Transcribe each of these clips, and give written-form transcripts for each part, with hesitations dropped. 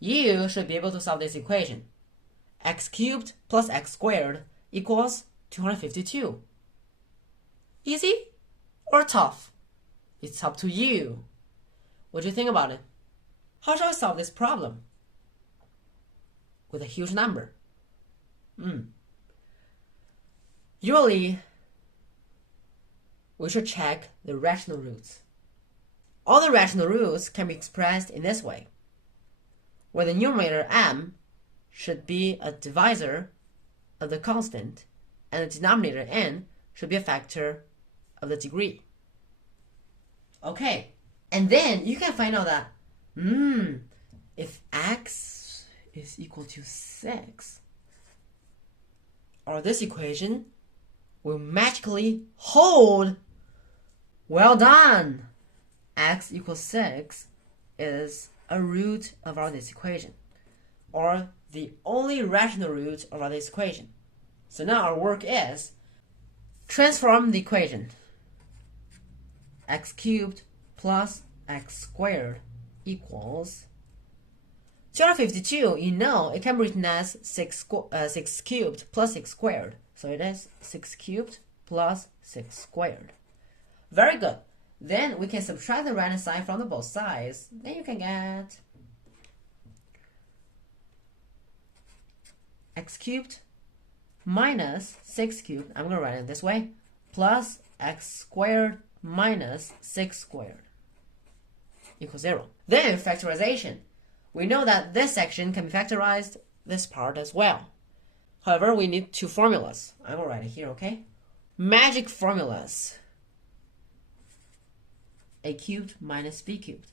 you should be able to solve this equation. X cubed plus x squared equals 252. Easy or tough? It's up to you. What do you think about it? How shall I solve this problem? With a huge number. Usually, we should check the rational roots. All the rational roots can be expressed in this way, where the numerator m should be a divisor of the constant, and the denominator n should be a factor of the degree. Okay, and then you can find out that, if x is equal to 6, or this equation will magically hold. Well done! X equals 6 is a root of this equation, or the only rational root of this equation. So now our work is transform the equation. X cubed plus x squared equals 252. You know it can be written as 6 cubed plus 6 squared. So it is 6 cubed plus 6 squared. Very good. Then we can subtract the right hand side from the both sides. Then you can get x cubed minus 6 cubed, I'm going to write it this way, plus x squared minus 6 squared equals 0. Then factorization. We know that this section can be factorized, this part as well. However, we need two formulas. I'm going to write it here, okay? Magic formulas. A cubed minus b cubed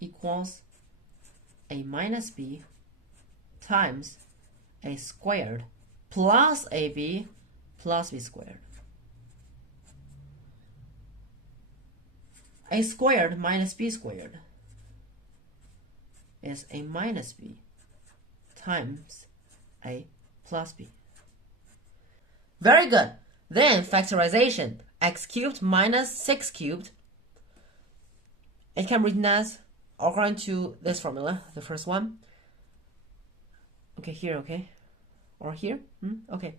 equals a minus b times a squared plus ab plus b squared. A squared minus b squared is a minus b times a plus b. Very good. Then factorization. X cubed minus 6 cubed. It can be written as, according to this formula, the first one. Okay, here, okay. Or here, okay.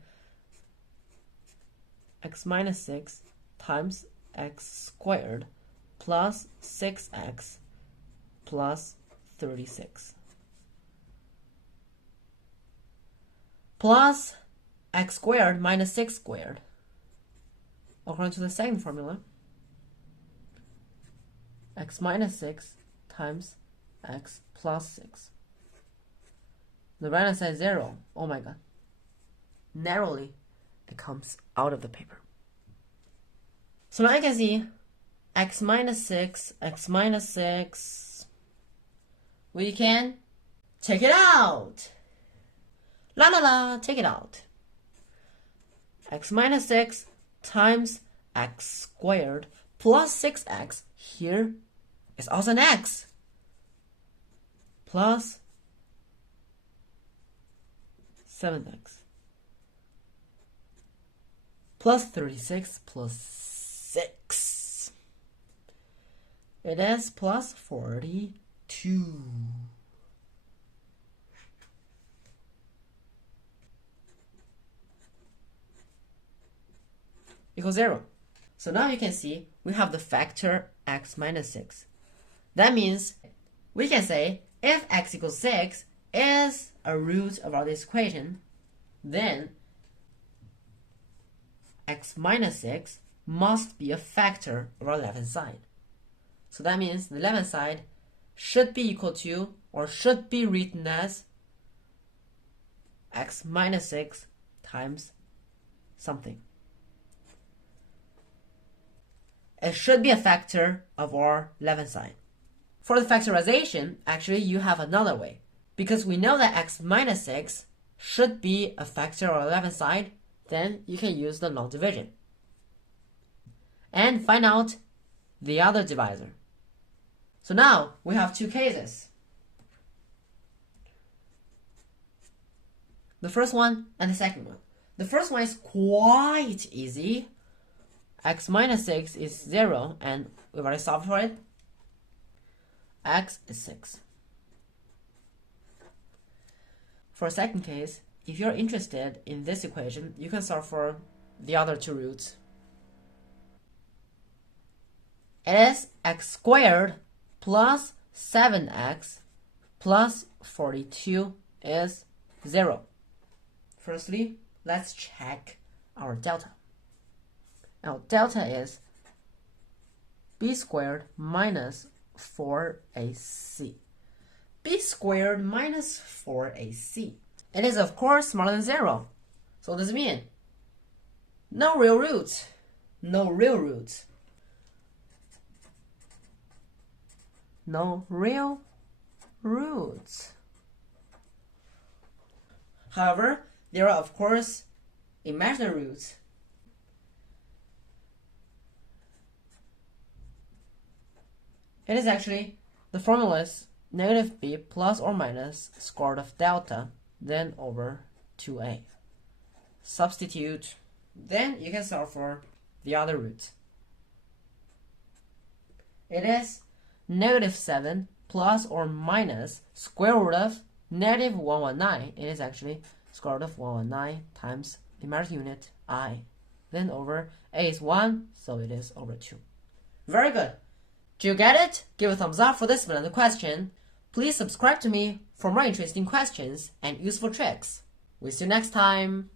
X minus 6 times x squared plus 6x plus 36. Plus x squared minus 6 squared. According to the second formula, x minus 6 times x plus 6. The right hand side is 0. Oh my god. Narrowly, it comes out of the paper. So now I can see x minus 6, x minus 6. We can take it out. La la la, take it out. X minus 6 times x squared plus 6x. Here is also an x. Plus 7x. Plus 36 plus 6. It is plus 42. Equals 0. So now you can see we have the factor x minus 6. That means we can say if x equals 6 is a root of this equation, then x minus 6 must be a factor of our left hand side. So that means the left hand side should be equal to, or should be written as, x minus 6 times something. It should be a factor of our left hand side. For the factorization, actually you have another way. Because we know that x minus 6 should be a factor of our left hand side, then you can use the long division. And find out the other divisor. So now we have two cases. The first one and the second one. The first one is quite easy. X minus 6 is 0, and we've already solved for it. X is 6. For a second case, if you're interested in this equation, you can solve for the other two roots. It is x squared plus 7x plus 42 is 0. Firstly, let's check our delta. Now, delta is b squared minus 4ac. b squared minus 4ac. It is, of course, smaller than 0. So what does it mean? No real roots. No real roots. No real roots. However, there are, of course, imaginary roots. It is actually, the formula is negative b plus or minus square root of delta, then over 2a. Substitute, then you can solve for the other root. It is negative 7 plus or minus square root of negative 119. It is actually square root of 119 times the imaginary unit I. Then over a is 1, so it is over 2. Very good. Do you get it? Give a thumbs up for this one question. Please subscribe to me for more interesting questions and useful tricks. We'll see you next time.